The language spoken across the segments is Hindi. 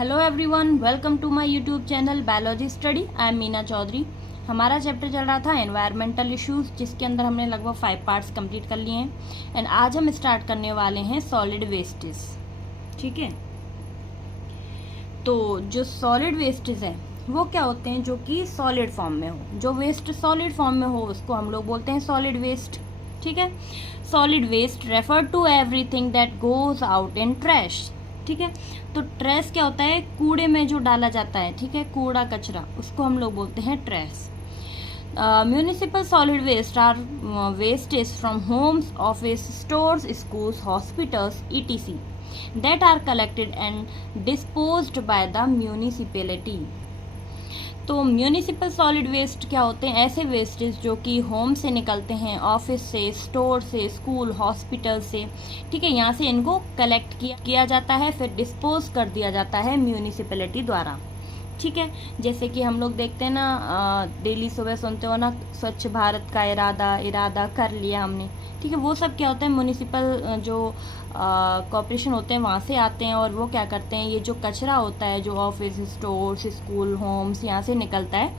Hello everyone, welcome to my YouTube channel biology study. I am Meena Chaudhary. हमारा चैप्टर चल रहा था एनवायरमेंटल इश्यूज, जिसके अंदर हमने लगभग 5 पार्ट्स कंप्लीट कर लिए हैं। एंड आज हम स्टार्ट करने वाले हैं सॉलिड वेस्टेज। ठीक है, तो जो सॉलिड वेस्टेज है वो क्या होते हैं, जो कि सॉलिड फॉर्म में हो। जो वेस्ट सॉलिड फॉर्म में हो उसको हम लोग बोलते हैं सॉलिड वेस्ट। ठीक है, solid waste refer to everything that goes out in trash. ठीक है, तो ट्रैश क्या होता है, कूड़े में जो डाला जाता है। ठीक है, कूड़ा कचरा, उसको हम लोग बोलते हैं trash. Municipal solid waste are wastage from homes, offices, stores, schools, hospitals etc that are collected and disposed by the municipality। तो म्यूनिसिपल सॉलिड वेस्ट क्या होते हैं, ऐसे वेस्टेज जो कि होम से निकलते हैं, ऑफिस से, स्टोर से, स्कूल, हॉस्पिटल से। ठीक है, यहाँ से इनको कलेक्ट किया जाता है, फिर डिस्पोज कर दिया जाता है म्यूनिसिपैलिटी द्वारा। ठीक है, जैसे कि हम लोग देखते हैं ना, डेली सुबह सुनते हो ना, स्वच्छ भारत का इरादा कर लिया हमने। ठीक है, वो सब क्या होता है, म्यूनिसिपल जो कॉर्पोरेशन होते हैं वहाँ से आते हैं, और वो क्या करते हैं, ये जो कचरा होता है जो ऑफिस, स्टोर्स, स्कूल, होम्स यहाँ से निकलता है,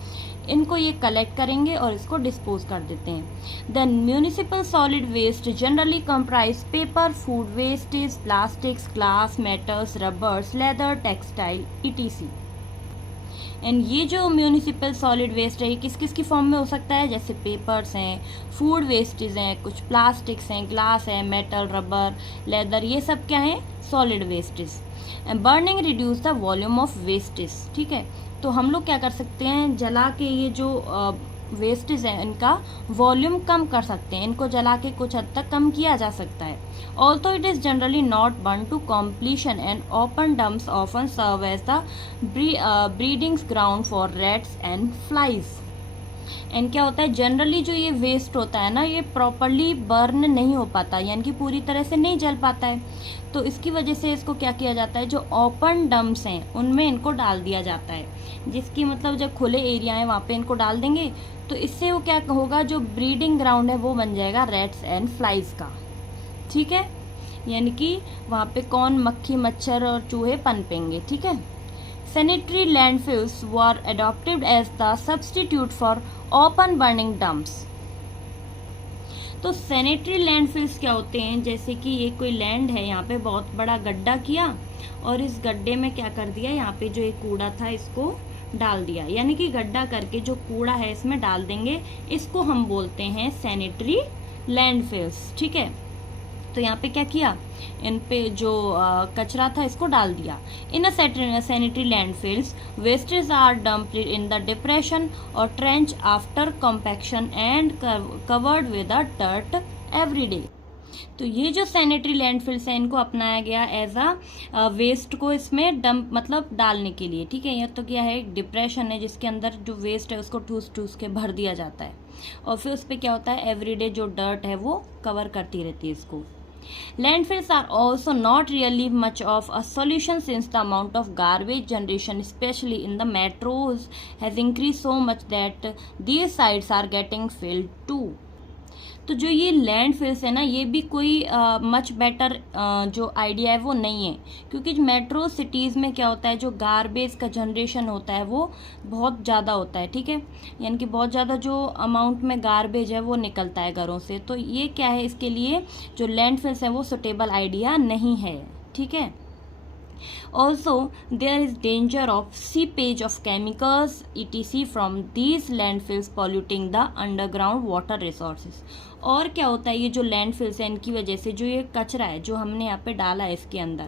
इनको ये कलेक्ट करेंगे और इसको डिस्पोज कर देते हैं। Then municipal solid waste generally comprise paper, food wastage, plastics, glass, metals, rubbers, leather, textile etc। And ये जो म्यूनिसिपल सॉलिड वेस्ट है ये किस किस की फॉर्म में हो सकता है, जैसे पेपर्स हैं, फूड वेस्टेज हैं, कुछ प्लास्टिक्स हैं, ग्लास है, मेटल, रबर, लेदर, ये सब क्या है, solid wastage. And burning reduce the volume of wastage. ठीक है, तो हम लोग क्या कर सकते हैं, जला के ये जो वेस्टेज है इनका वॉल्यूम कम कर सकते हैं, इनको जला के कुछ हद तक कम किया जा सकता है। Also it is generally not burn to completion and open dumps often serve as the breeding ground for rats and flies. And क्या होता है, जनरली जो ये वेस्ट होता है ना, ये प्रॉपरली बर्न नहीं हो पाता, यानी कि पूरी तरह से नहीं जल पाता है। तो इसकी वजह से इसको क्या किया जाता है, जो ओपन डम्प्स हैं उनमें इनको डाल दिया जाता है, जिसकी मतलब जब खुले एरिया है वहाँ पे इनको डाल देंगे तो इससे वो क्या होगा, जो ब्रीडिंग ग्राउंड है वो बन जाएगा रैट्स एंड फ्लाइज का। ठीक है, यानी कि वहाँ पे कौन, मक्खी, मच्छर और चूहे पनपेंगे। ठीक है, sanitary landfills were adopted as the substitute for open burning dumps. तो सैनिटरी लैंडफिल्स क्या होते हैं, जैसे कि ये कोई लैंड है, यहाँ पे बहुत बड़ा गड्ढा किया और इस गड्ढे में क्या कर दिया, यहाँ पे जो एक कूड़ा था इसको डाल दिया, यानी कि गड्ढा करके जो कूड़ा है इसमें डाल देंगे, इसको हम बोलते हैं सैनिटरी लैंडफिल्स। ठीक है, तो यहाँ पे क्या किया, इन पे जो कचरा था इसको डाल दिया। In a sanitary landfills wastage are dumped in the depression और trench after compaction and covered with a dirt every day. तो ये जो सैनिटरी लैंडफिल्स है इनको अपनाया गया एज अ वेस्ट को इसमें डंप मतलब डालने के लिए। ठीक है, यह तो क्या है, एक डिप्रेशन है जिसके अंदर जो वेस्ट है उसको ठूस ठूस के भर दिया जाता है, और फिर उस पर क्या होता है, एवरीडे जो डर्ट है वो कवर करती रहती है इसको। Landfills are also not really much of a solution since the amount of garbage generation, especially in the metros, has increased so much that these sites are getting filled too। तो जो ये लैंडफिल्स है ना, ये भी कोई मच बेटर जो आइडिया है वो नहीं है, क्योंकि मेट्रो सिटीज़ में क्या होता है, जो गार्बेज का जनरेशन होता है वो बहुत ज़्यादा होता है। ठीक है, यानी कि बहुत ज़्यादा जो अमाउंट में गार्बेज है वो निकलता है घरों से, तो ये क्या है, इसके लिए जो लैंडफिल्स है वो सुटेबल आइडिया नहीं है। ठीक है, also there is danger of seepage of chemicals etc from these landfills polluting the underground water resources। और क्या होता है, ये जो लैंडफिल्स है इनकी वजह से जो ये कचरा है जो हमने यहाँ पे डाला है इसके अंदर,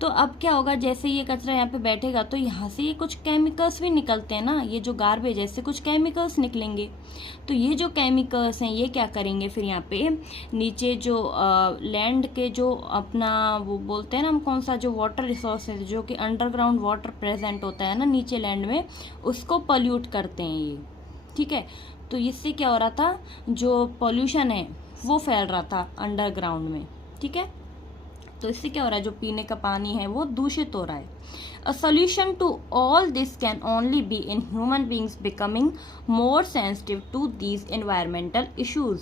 तो अब क्या होगा, जैसे ये कचरा यहाँ पे बैठेगा तो यहाँ से ये कुछ केमिकल्स भी निकलते हैं ना, ये जो गार्बेज है इससे कुछ केमिकल्स निकलेंगे। तो ये जो केमिकल्स हैं ये क्या करेंगे, फिर यहाँ पे नीचे जो लैंड के जो अपना वो बोलते हैं ना हम, कौन सा जो वाटर रिसोर्स है, जो कि अंडरग्राउंड वाटर प्रेजेंट होता है ना नीचे लैंड में, उसको पॉल्यूट करते हैं ये। ठीक है, तो इससे क्या हो रहा था, जो पॉल्यूशन है वो फैल रहा था अंडरग्राउंड में। ठीक है, तो इससे क्या हो रहा है, जो पीने का पानी है वो दूषित हो रहा है। A solution to all this can only be in human beings becoming more sensitive to these environmental issues.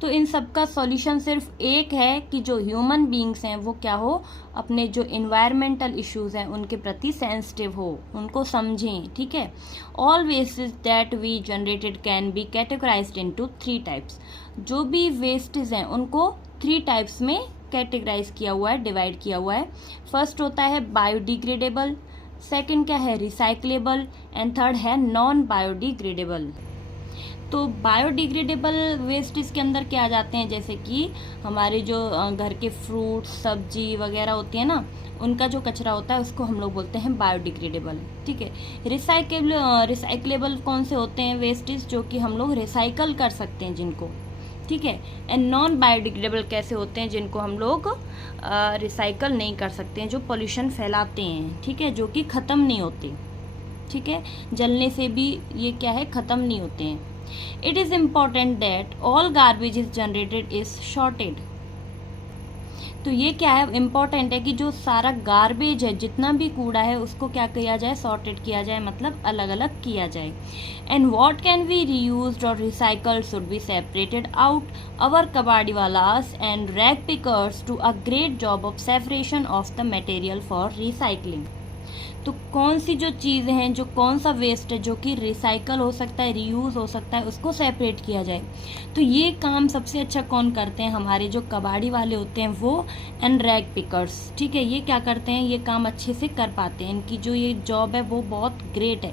तो इन सब का सॉल्यूशन सिर्फ एक है कि जो ह्यूमन बीइंग्स हैं वो क्या हो, अपने जो इन्वायरमेंटल इश्यूज हैं उनके प्रति सेंसिटिव हो, उनको समझें, ठीक है। All wastage that we generated can be categorised into 3 types. जो भी वेस्टेज हैं उनको 3 टाइप्स में कैटेगराइज किया हुआ है, डिवाइड किया हुआ है। फर्स्ट होता है बायोडिग्रेडेबल, सेकंड क्या है रिसाइक्लेबल, एंड थर्ड है नॉन बायोडिग्रेडेबल। तो बायोडिग्रेडेबल वेस्ट इसके अंदर क्या आ जाते हैं, जैसे कि हमारे जो घर के फ्रूट सब्जी वगैरह होती है ना, उनका जो कचरा होता है उसको हम लोग बोलते हैं बायोडिग्रेडेबल, ठीक है। रिसाइक्लेबल कौन से होते हैं वेस्टेज, जो कि हम लोग रिसाइकल कर सकते हैं जिनको, ठीक है। एंड नॉन बायोडिग्रेडेबल कैसे होते हैं, जिनको हम लोग रिसाइकल नहीं कर सकते हैं, जो पोल्यूशन फैलाते हैं, ठीक है, जो कि ख़त्म नहीं होते, ठीक है, जलने से भी ये क्या है ख़त्म नहीं होते हैं। It is important that all garbage is generated is sorted. तो ये क्या है, इम्पोर्टेंट है कि जो सारा गार्बेज है, जितना भी कूड़ा है, उसको क्या किया जाए, सॉर्टेड किया जाए, मतलब अलग अलग किया जाए। And what can be reused और recycled should be separated out. Our kabadiwalas and rag pickers do a great job of separation of the material for recycling. तो कौन सी जो चीज़ें हैं, जो कौन सा वेस्ट है जो कि रिसाइकल हो सकता है, रीयूज़ हो सकता है, उसको सेपरेट किया जाए। तो ये काम सबसे अच्छा कौन करते हैं, हमारे जो कबाड़ी वाले होते हैं वो, एंड रैग पिकर्स, ठीक है। ये क्या करते हैं, ये काम अच्छे से कर पाते हैं, इनकी जो ये जॉब है वो बहुत ग्रेट है,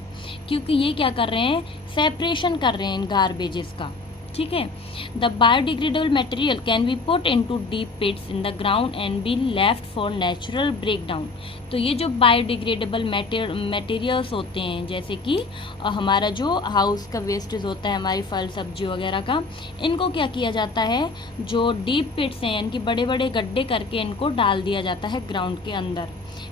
क्योंकि ये क्या कर रहे हैं, सेपरेशन कर रहे हैं इन गार्बेजेस का, ठीक है। The biodegradable material can be put into deep pits in the ground and be left for natural breakdown. तो ये जो बायोडिग्रेडेबल मटेरियल्स होते हैं, जैसे कि हमारा जो हाउस का वेस्टेज होता है, हमारी फल सब्जी वगैरह का, इनको क्या किया जाता है, जो डीप पिट्स हैं, इनकी बड़े बड़े गड्ढे करके इनको डाल दिया जाता है ग्राउंड के अंदर।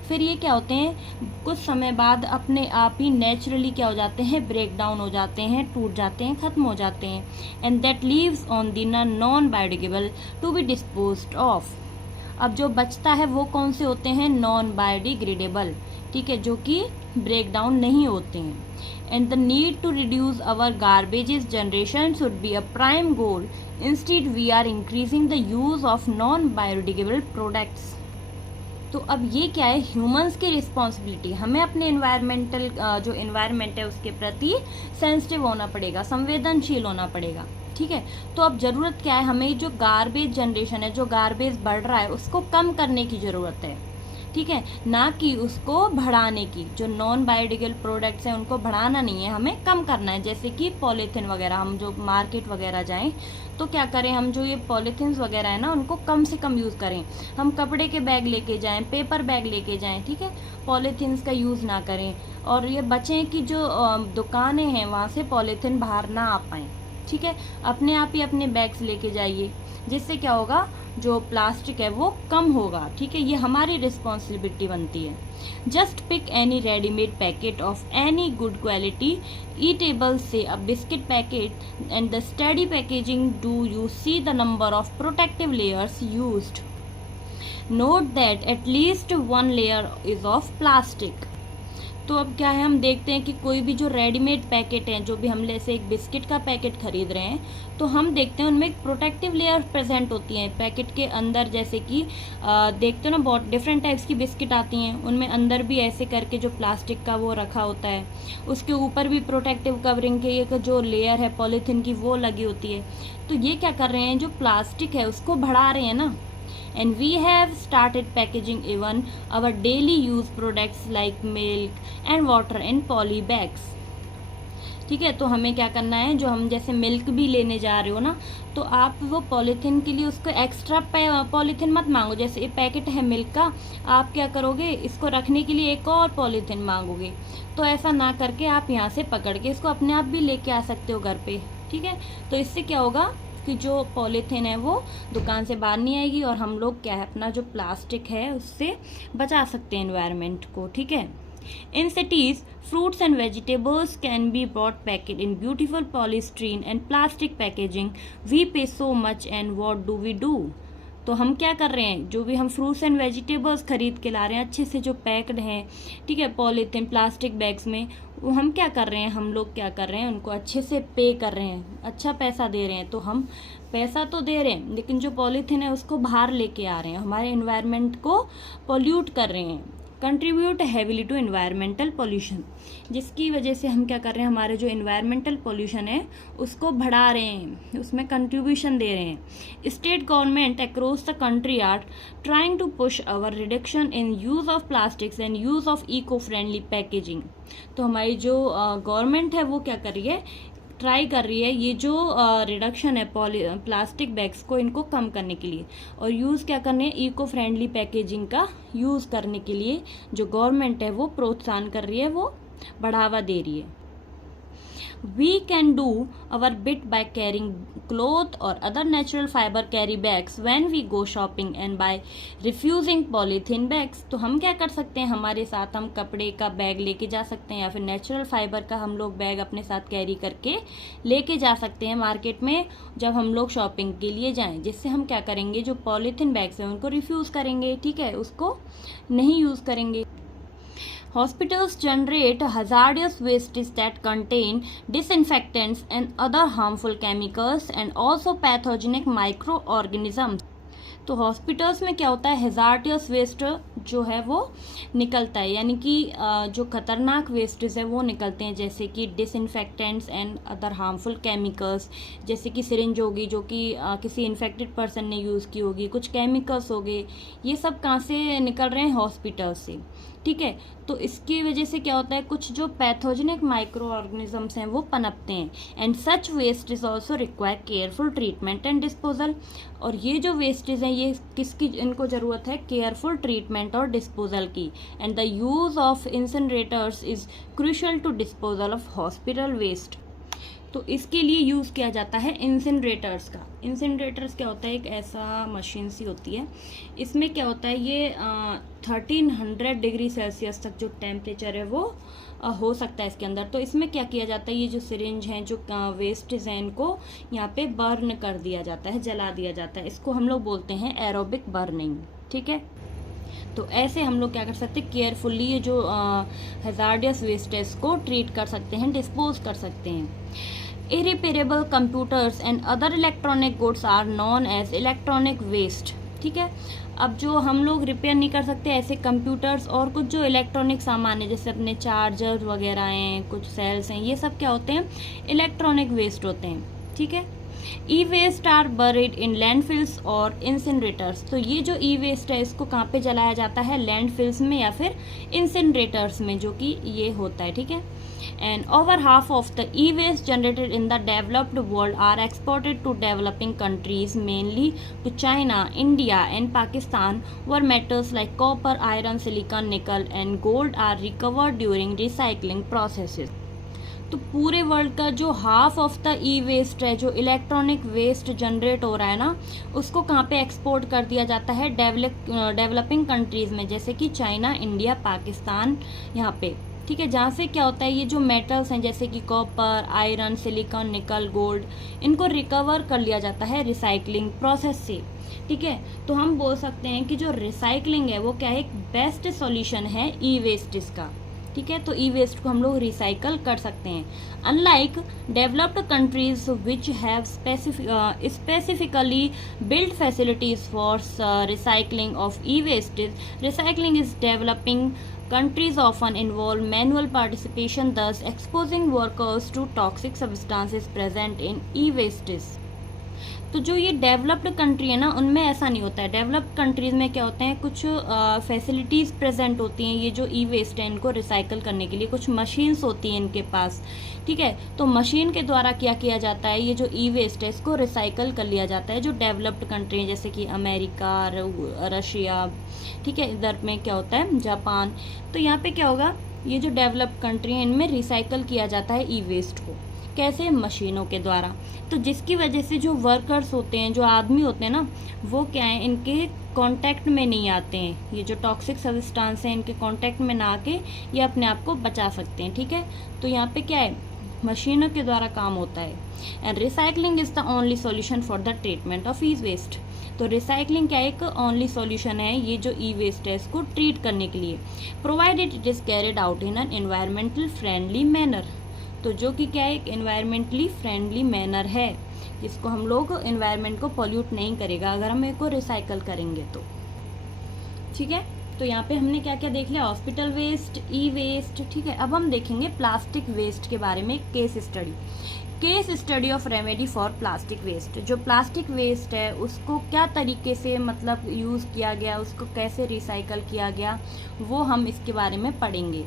फिर ये क्या होते हैं, कुछ समय बाद अपने आप ही नेचुरली क्या हो जाते हैं, ब्रेक डाउन हो जाते हैं, टूट जाते हैं, ख़त्म हो जाते हैं। And that leaves on the non biodegradable to be disposed of. अब जो बचता है वो कौन से होते हैं, नॉन बायोडिग्रेडेबल, ठीक है, जो कि ब्रेक डाउन नहीं होते हैं। And the need to reduce our garbages generation should be a prime goal. Instead we are increasing the use of non biodegradable products. तो अब ये क्या है, ह्यूमंस की रिस्पॉन्सिबिलिटी, हमें अपने इन्वायरमेंटल जो इन्वायरमेंट है उसके प्रति सेंसिटिव होना पड़ेगा, संवेदनशील होना पड़ेगा, ठीक है। तो अब ज़रूरत क्या है, हमें जो गार्बेज जनरेशन है, जो गार्बेज बढ़ रहा है, उसको कम करने की ज़रूरत है, ठीक है, ना कि उसको बढ़ाने की। जो नॉन बायोडिग्रेडेबल प्रोडक्ट्स हैं उनको बढ़ाना नहीं है, हमें कम करना है। जैसे कि पॉलीथीन वगैरह, हम जो मार्केट वगैरह जाएं तो क्या करें, हम जो ये पॉलीथीन्स वगैरह है ना, उनको कम से कम यूज़ करें। हम कपड़े के बैग लेके जाएं, पेपर बैग लेके जाएं, ठीक है, पॉलीथीन्स का यूज़ ना करें। और ये बचें कि जो दुकानें हैं वहाँ से पॉलीथीन बाहर ना आ पाएँ, ठीक है। अपने आप ही अपने बैग्स लेके जाइए, जिससे क्या होगा, जो प्लास्टिक है वो कम होगा, ठीक है। ये हमारी रिस्पॉन्सिबिलिटी बनती है। Just pick any readymade packet of any good quality eatable, say a biscuit packet, and the sturdy packaging do you see the number of protective layers used. Note that at least 1 layer is of plastic. तो अब क्या है, हम देखते हैं कि कोई भी जो रेडीमेड पैकेट हैं, जो भी हम जैसे एक बिस्किट का पैकेट खरीद रहे हैं, तो हम देखते हैं उनमें एक प्रोटेक्टिव लेयर प्रेजेंट होती है पैकेट के अंदर। जैसे कि देखते हो ना, बहुत डिफरेंट टाइप्स की बिस्किट आती हैं, उनमें अंदर भी ऐसे करके जो प्लास्टिक का वो रखा होता है, उसके ऊपर भी प्रोटेक्टिव कवरिंग के एक जो लेयर है पॉलीथीन की वो लगी होती है। तो ये क्या कर रहे हैं, जो प्लास्टिक है उसको बढ़ा रहे हैं ना। And we have started packaging even our daily use products like milk and water in poly bags. ठीक है, तो हमें क्या करना है, जो हम जैसे मिल्क भी लेने जा रहे हो ना, तो आप वो पॉलीथीन के लिए उसको एक्स्ट्रा पॉलीथीन मत मांगो। जैसे ये पैकेट है मिल्क का, आप क्या करोगे, इसको रखने के लिए एक और पॉलीथीन मांगोगे। तो ऐसा ना करके आप यहाँ से पकड़ के इसको अपने आप भी लेके आ सकते हो घर पे, ठीक है। तो इससे क्या होगा कि जो पॉलीथीन है वो दुकान से बाहर नहीं आएगी, और हम लोग क्या है, अपना जो प्लास्टिक है उससे बचा सकते हैं एनवायरनमेंट को, ठीक है। In cities, fruits and vegetables can be bought packed in beautiful polystyrene and plastic packaging. We pay so much and what do we do? तो हम क्या कर रहे हैं, जो भी हम फ्रूट्स एंड वेजिटेबल्स खरीद के ला रहे हैं अच्छे से जो पैक्ड हैं, ठीक है, पॉलीथीन प्लास्टिक बैग्स में, वो हम क्या कर रहे हैं, हम लोग क्या कर रहे हैं, उनको अच्छे से पे कर रहे हैं, अच्छा पैसा दे रहे हैं। तो हम पैसा तो दे रहे हैं लेकिन जो पॉलीथीन है उसको बाहर लेके आ रहे हैं, हमारे एनवायरनमेंट को पोल्यूट कर रहे हैं, contribute heavily to environmental pollution, जिसकी वजह से हम क्या कर रहे हैं, हमारे जो एनवायरमेंटल पोल्यूशन है उसको बढ़ा रहे हैं, उसमें कंट्रीब्यूशन दे रहे हैं। State government across the country are trying to push our reduction in use of plastics and use of eco friendly packaging. तो हमारी जो गवर्नमेंट है वो क्या कर रही है, ट्राई कर रही है ये जो रिडक्शन है प्लास्टिक बैग्स को, इनको कम करने के लिए, और यूज़ क्या करने, इको फ्रेंडली पैकेजिंग का यूज़ करने के लिए जो गवर्नमेंट है वो प्रोत्साहन कर रही है, वो बढ़ावा दे रही है। We can do our bit by carrying cloth or other natural fiber carry bags when we go shopping and by refusing polythene bags। तो हम क्या कर सकते हैं, हमारे साथ हम कपड़े का बैग लेके जा सकते हैं या फिर नेचुरल फाइबर का हम लोग बैग अपने साथ कैरी करके लेके जा सकते हैं मार्केट में जब हम लोग शॉपिंग के लिए जाएं, जिससे हम क्या करेंगे, जो पॉलीथीन बैग्स हैं उनको रिफ्यूज़ करेंगे, ठीक है, उसको नहीं यूज़ करेंगे। Hospitals generate hazardous wastes that contain disinfectants and other harmful chemicals and also pathogenic microorganisms। तो हॉस्पिटल्स में क्या होता है, हैजार्डियस वेस्ट जो है वो निकलता है, यानी कि जो खतरनाक वेस्टेज है वो निकलते हैं, जैसे कि disinfectants and other harmful chemicals, जैसे कि सिरिंज होगी जो कि किसी इन्फेक्टेड पर्सन ने यूज़ की होगी, कुछ केमिकल्स हो गए, ये सब कहाँ से निकल रहे हैं, हॉस्पिटल से, ठीक है। तो इसकी वजह से क्या होता है, कुछ जो पैथोजेनिक माइक्रो ऑर्गेनिजम्स हैं वो पनपते हैं, and such waste is also require careful treatment and disposal. और ये जो वेस्टेज हैं ये किसकी इनको ज़रूरत है, केयरफुल ट्रीटमेंट और डिस्पोजल की, and the use of incinerators is crucial to disposal of hospital waste. तो इसके लिए यूज़ किया जाता है इंसिनरेटर्स का। इंसिनरेटर्स क्या होता है, एक ऐसा मशीन सी होती है, इसमें क्या होता है, ये 1300 डिग्री सेल्सियस तक जो टेम्परेचर है वो हो सकता है इसके अंदर। तो इसमें क्या किया जाता है, ये जो सिरिंज हैं, जो वेस्टेज हैं, इनको यहाँ पे बर्न कर दिया जाता है, जला दिया जाता है, इसको हम लोग बोलते हैं एरोबिक बर्निंग, ठीक है। तो ऐसे हम लोग क्या कर सकते हैं, केयरफुली ये जो हैजार्डियस वेस्टेज को ट्रीट कर सकते हैं, डिस्पोज कर सकते हैं। Irreparable computers and other electronic goods are known as electronic waste, ठीक है। अब जो हम लोग रिपेयर नहीं कर सकते ऐसे कंप्यूटर्स और कुछ जो इलेक्ट्रॉनिक सामान है, जैसे अपने चार्जर वगैरह हैं, कुछ सेल्स हैं, ये सब क्या होते हैं, इलेक्ट्रॉनिक वेस्ट होते हैं, ठीक है। E waste are buried in landfills और इंसिनरेटर्स। तो ये जो ई वेस्ट है इसको कहाँ पे जलाया जाता है, लैंडफिल्स में या फिर इंसिनरेटर्स में, जो कि ये होता है, ठीक है। And over half of the e-waste generated in the developed world are exported to developing countries, mainly to China, India and Pakistan, where metals like copper, iron, silicon, nickel and gold are recovered during recycling processes। तो पूरे वर्ल्ड का जो half of the E waste है, जो इलेक्ट्रॉनिक वेस्ट जनरेट हो रहा है ना, उसको कहाँ पे एक्सपोर्ट कर दिया जाता है, डेवलपिंग कंट्रीज़ में, जैसे कि चाइना, इंडिया, पाकिस्तान, यहाँ पे, ठीक है। जहाँ से क्या होता है, ये जो मेटल्स हैं जैसे कि कॉपर, आयरन, सिलिकॉन, निकल, गोल्ड, इनको रिकवर कर लिया जाता है रिसाइकलिंग प्रोसेस से, ठीक है। तो हम बोल सकते हैं कि जो रिसाइकलिंग है वो क्या है, एक बेस्ट सॉल्यूशन है ई वेस्ट इसका, ठीक है। तो ई वेस्ट को हम लोग रिसाइकल कर सकते हैं। Unlike developed countries which have specifically build facilities for recycling of E wastage, recycling is developing countries often involve manual participation, thus exposing workers to toxic substances present in e-wastes। तो जो ये डेवलप्ड कंट्री है ना, उनमें ऐसा नहीं होता है। डेवलप्ड कंट्रीज़ में क्या होते हैं, कुछ फैसिलिटीज़ प्रेजेंट होती हैं, ये जो ई वेस्ट है इनको रिसाइकल करने के लिए कुछ मशीन्स होती हैं इनके पास, ठीक है। तो मशीन के द्वारा क्या किया जाता है, ये जो ई वेस्ट है इसको रिसाइकल कर लिया जाता है। जो डेवलप्ड कंट्री हैं जैसे कि अमेरिका, रशिया, ठीक है, इधर में क्या होता है, जापान, तो यहाँ पे क्या होगा, ये जो डेवलप्ड कंट्री हैं इनमें रिसाइकल किया जाता है ई वेस्ट को, कैसे, मशीनों के द्वारा। तो जिसकी वजह से जो वर्कर्स होते हैं, जो आदमी होते हैं ना, वो क्या है, इनके कांटेक्ट में नहीं आते हैं, ये जो टॉक्सिक सब्सटेंस हैं इनके कांटेक्ट में ना आके ये अपने आप को बचा सकते हैं, ठीक है। तो यहाँ पे क्या है, मशीनों के द्वारा काम होता है। And recycling is the only solution for the treatment of E waste. तो रिसाइकलिंग क्या एक ओनली सॉल्यूशन है ये जो ई वेस्ट है इसको ट्रीट करने के लिए, provided it is carried out in an environmental friendly manner. तो जो कि क्या है एक एनवायरमेंटली फ्रेंडली मैनर है जिसको हम लोग एनवायरनमेंट को पॉल्यूट नहीं करेगा अगर हम इसको रिसाइकल करेंगे तो। ठीक है, तो यहाँ पे हमने क्या क्या देख लिया, हॉस्पिटल वेस्ट, ई वेस्ट। ठीक है, अब हम देखेंगे प्लास्टिक वेस्ट के बारे में case study of remedy for plastic waste. जो प्लास्टिक वेस्ट है उसको क्या तरीके से मतलब यूज़ किया गया, उसको कैसे रिसाइकल किया गया, वो हम इसके बारे में पढ़ेंगे।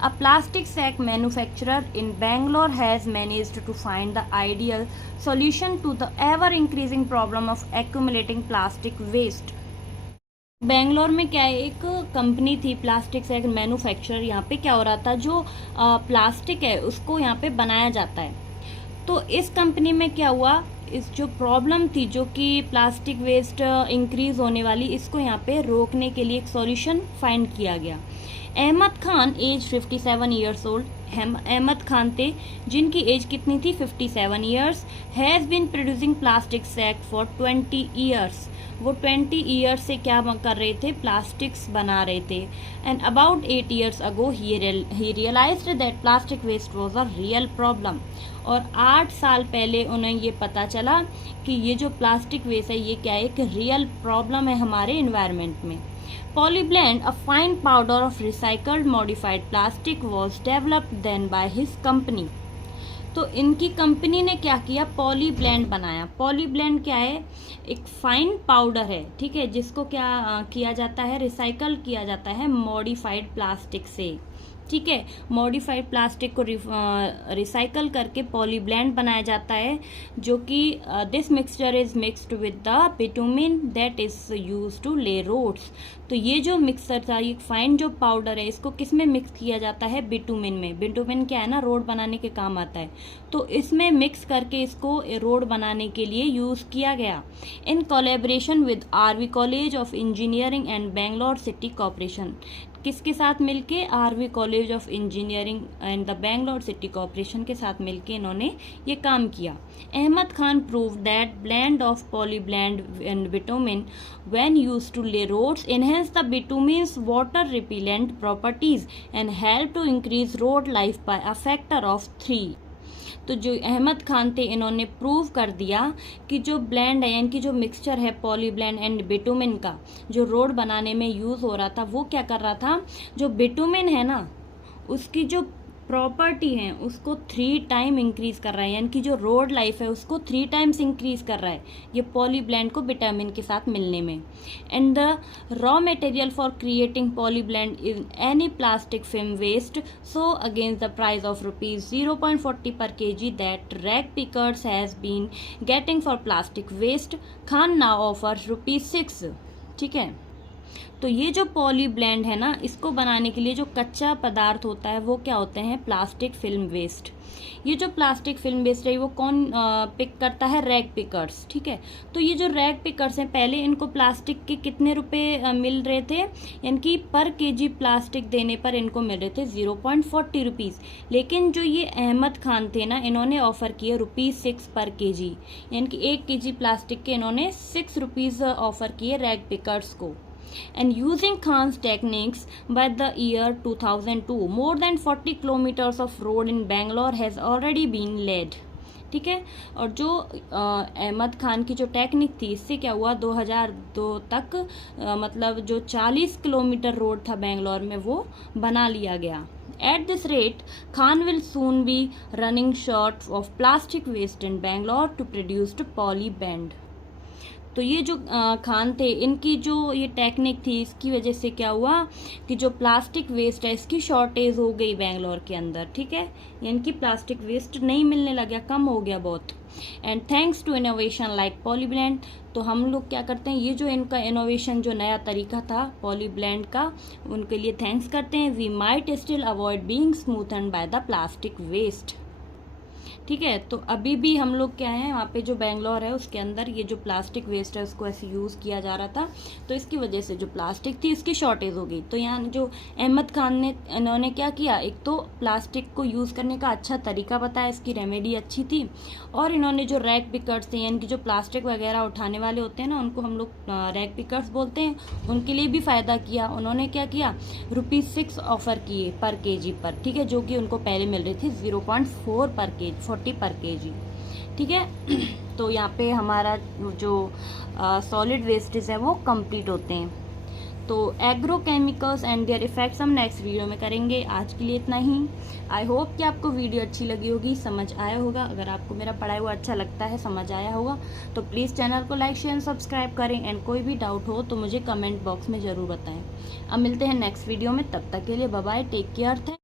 A plastic sack manufacturer in Bangalore has managed to find the ideal solution to the ever increasing problem of accumulating plastic waste. Bangalore में क्या है एक कंपनी थी प्लास्टिक सैक मैन्युफैक्चरर। यहाँ पे क्या हो रहा था, जो प्लास्टिक है उसको यहाँ पे बनाया जाता है। तो इस कंपनी में क्या हुआ, इस जो प्रॉब्लम थी जो कि प्लास्टिक वेस्ट इंक्रीज होने वाली, इसको यहाँ पे रोकने के लिए एक सॉल्यूशन फाइंड किया गया। Ahmed Khan age 57 years old, Ahmed Khan थे जिनकी एज कितनी थी 57 years, has been producing plastic sack for 20 years. वो 20 ईयर्स से क्या कर रहे थे, प्लास्टिक्स बना रहे थे। And about 8 years ago he realised that plastic waste was a real problem. और 8 साल पहले उन्हें ये पता चला कि ये जो प्लास्टिक वेस्ट है ये क्या है, एक रियल प्रॉब्लम है हमारे इन्वायरमेंट में। Polyblend, a fine powder of recycled modified plastic, was developed then by his company. तो इनकी कंपनी ने क्या किया, पॉलीब्लेंड बनाया। पॉलीब्लेंड क्या है, एक फाइन पाउडर है, ठीक है, जिसको क्या किया जाता है, रिसाइकल किया जाता है मॉडिफाइड प्लास्टिक से। ठीक है, मॉडिफाइड प्लास्टिक को रिसाइकल करके पॉलीब्लेंड बनाया जाता है, जो कि this mixture is mixed with the bitumen that is used to lay roads. तो ये जो मिक्सचर था, ये फाइन जो पाउडर है, इसको किस में मिक्स किया जाता है, बिटुमिन में। बिटुमिन क्या है ना, रोड बनाने के काम आता है, तो इसमें मिक्स करके इसको रोड बनाने के लिए यूज किया गया। In collaboration with R V college of engineering and Bangalore city corporation. किसके साथ मिलके, R V college of engineering and the Bangalore city corporation के साथ मिलके इन्होंने ये काम किया। Ahmed Khan prove that blend of polyblend and bitumen when used to lay roads enhance the bitumen's water repellent properties and help to increase road life by a factor of 3। तो जो अहमद खान थे इन्होंने प्रूव कर दिया कि जो ब्लेंड है, इनकी जो मिक्सचर है पॉलीब्लेंड एंड बिटुमिन का, जो रोड बनाने में यूज़ हो रहा था, वो क्या कर रहा था, जो बिटुमिन है ना उसकी जो प्रॉपर्टी है उसको 3 टाइम इंक्रीज कर रहा है, यानी कि जो रोड लाइफ है उसको 3 टाइम्स इंक्रीज कर रहा है ये पॉलीब्लेंड को विटामिन के साथ मिलने में। And the raw material for creating polyblend in any plastic film waste, so against the price of ₹0.40 per kg that rag pickers has been getting for plastic waste, can now offer ₹6। ठीक है, तो ये जो पॉलीब्लेंड है ना, इसको बनाने के लिए जो कच्चा पदार्थ होता है वो क्या होते हैं, प्लास्टिक फिल्म वेस्ट। ये जो प्लास्टिक फिल्म वेस्ट है वो कौन पिक करता है, रैग पिकर्स। ठीक है, तो ये जो रैग पिकर्स हैं पहले इनको प्लास्टिक के कितने रुपए मिल रहे थे, यानी कि पर केजी प्लास्टिक देने पर इनको मिल रहे थे ₹0.40। लेकिन जो ये अहमद खान थे ना, इन्होंने ऑफर किए ₹6 पर केजी, यानी कि 1 केजी प्लास्टिक के इन्होंने ₹6 ऑफर किए रैग पिकर्स को। And using Khan's techniques, by the year 2002, more than 40 kilometers of road in Bangalore has already been laid। ठीक है, और जो अहमद खान की जो टेक्निक थी, इससे क्या हुआ, 2002 तक मतलब जो 40 किलोमीटर रोड था बेंगलोर में वो बना लिया गया। At this rate, Khan will soon be running short of plastic waste in Bangalore to produce polyblend। तो ये जो खान थे, इनकी जो ये टेक्निक थी, इसकी वजह से क्या हुआ कि जो प्लास्टिक वेस्ट है इसकी शॉर्टेज हो गई बेंगलोर के अंदर। ठीक है, यानी कि प्लास्टिक वेस्ट नहीं मिलने लगा, कम हो गया बहुत। And thanks to innovation like polyblend, तो हम लोग क्या करते हैं, ये जो इनका इनोवेशन जो नया तरीका था पॉलीब्लेंड का, उनके लिए थैंक्स करते हैं। We might still avoid being smoothened by the plastic waste. ठीक है। तो अभी भी हम लोग क्या है, वहाँ पे जो बेंगलोर है उसके अंदर ये जो प्लास्टिक वेस्ट है उसको ऐसे यूज़ किया जा रहा था, तो इसकी वजह से जो प्लास्टिक थी इसकी शॉर्टेज हो गई। तो यहाँ जो अहमद खान ने इन्होंने क्या किया, एक तो प्लास्टिक को यूज़ करने का अच्छा तरीका बताया, इसकी रेमेडी अच्छी थी, और इन्होंने जो रैक पिकर्स थे यानी कि जो प्लास्टिक वगैरह उठाने वाले होते हैं ना, उनको हम लोग रैक पिकर्स बोलते हैं, उनके लिए भी फ़ायदा किया। उन्होंने क्या किया, ₹6 ऑफ़र किए पर केजी पर, ठीक है, जो कि उनको पहले मिल रही थी 0.4 पर केजी, 40 पर केजी, ठीक है। तो यहाँ पे हमारा जो सॉलिड वेस्टेज है वो कंप्लीट होते हैं। तो agro chemicals and there effects हम नेक्स्ट वीडियो में करेंगे। आज के लिए इतना ही। आई होप कि आपको वीडियो अच्छी लगी होगी, समझ आया होगा। अगर आपको मेरा पढ़ाया हुआ अच्छा लगता है, समझ आया होगा, तो प्लीज़ चैनल को लाइक शेयर सब्सक्राइब करें, एंड कोई भी डाउट हो तो मुझे कमेंट बॉक्स में ज़रूर बताएं। अब मिलते हैं नेक्स्ट वीडियो में, तब तक के लिए बाय बाय, टेक केयर।